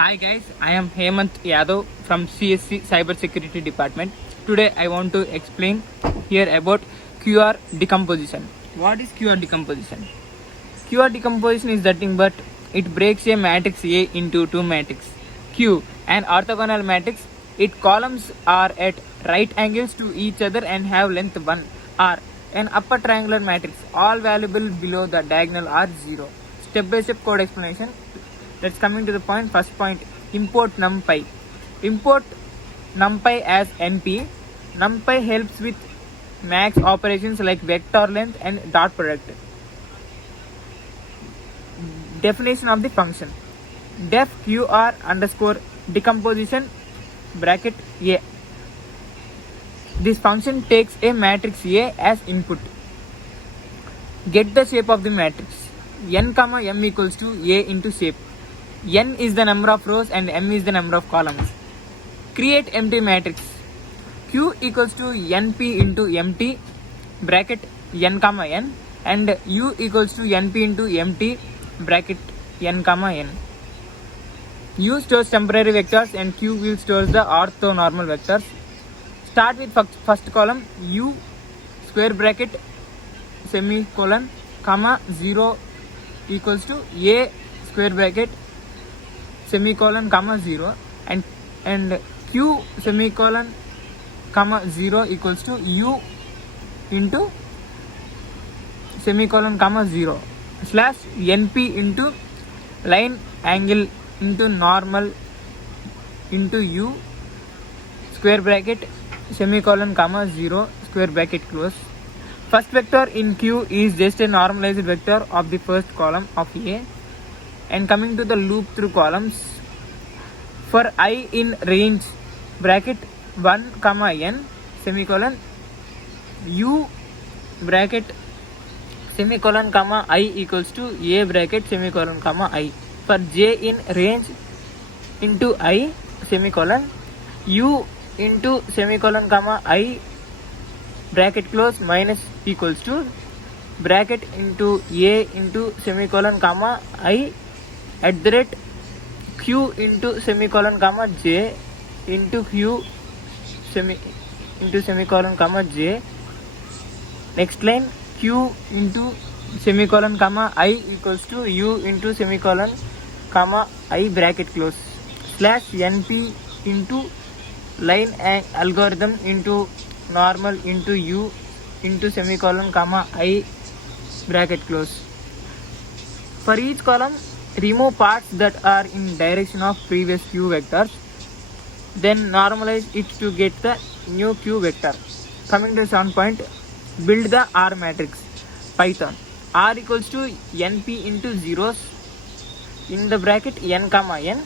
Hi guys, I am Hemant Yadav from CSC Cybersecurity Department. Today I want to explain here about QR decomposition. What is QR decomposition? QR decomposition is nothing but it breaks a matrix A into two matrices. Q, an orthogonal matrix, its columns are at right angles to each other and have length 1. R, an upper triangular matrix, all valuable below the diagonal are 0. Step by step code explanation. Let's coming to the point. First point, import numpy. Import numpy as np. Numpy helps with max operations like vector length and dot product. Definition of the function. Def qr underscore decomposition bracket a. This function takes a matrix A as input. Get the shape of the matrix. N comma m equals to A into shape. N is the number of rows and m is the number of columns. Create empty matrix. Q equals to np into empty bracket n comma n and u equals to np into empty bracket n comma n. U stores temporary vectors and Q will store the orthonormal vectors. Start with first column u square bracket semicolon comma 0 equals to a square bracket semicolon comma 0 and q semicolon comma 0 equals to u into semicolon comma 0 slash np into line angle into normal into u square bracket semicolon comma 0 square bracket close. First vector in Q is just a normalized vector of the first column of A. And coming to the loop through columns, for I in range bracket 1 comma n semicolon u bracket semicolon comma I equals to a bracket semicolon comma I. For j in range into I semicolon u into semicolon comma I bracket close minus equals to bracket into a into semicolon comma I at the rate q into semicolon comma j into q into semicolon comma j. Next line q into semicolon comma I equals to u into semicolon comma I bracket close slash np into line algorithm into normal into u into semicolon comma I bracket close. For each column, remove parts that are in direction of previous q vectors, then normalize it to get the new q vector. Coming to the second point, build the R matrix. Python. R equals to np into zeros in the bracket n comma n.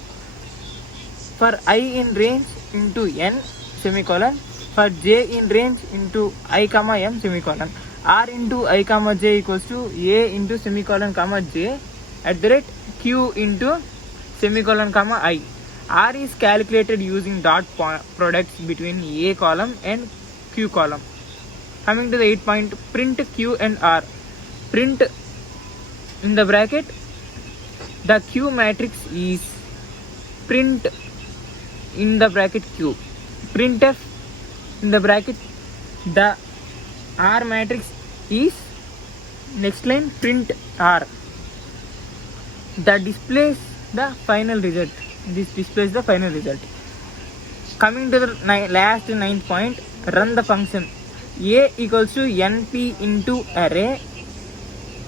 For I in range into n semicolon. For j in range into I comma m semicolon. R into I comma j equals to a into semicolon comma j at the rate q into semicolon comma I. R is calculated using dot products between a column and q column. Coming to the 8 point, print q and r. Print in the bracket the q matrix is print in the bracket q. Printf in the bracket the R matrix is next line print R. That displays the final result. This displays the final result. Coming to the last 9th point, run the function. A equals to np into array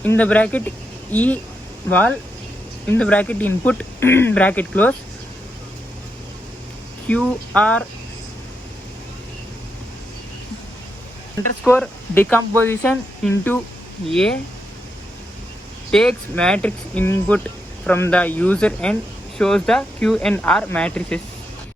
in the bracket e val in the bracket input bracket close qr underscore decomposition into A takes matrix input from the user and shows the Q and R matrices.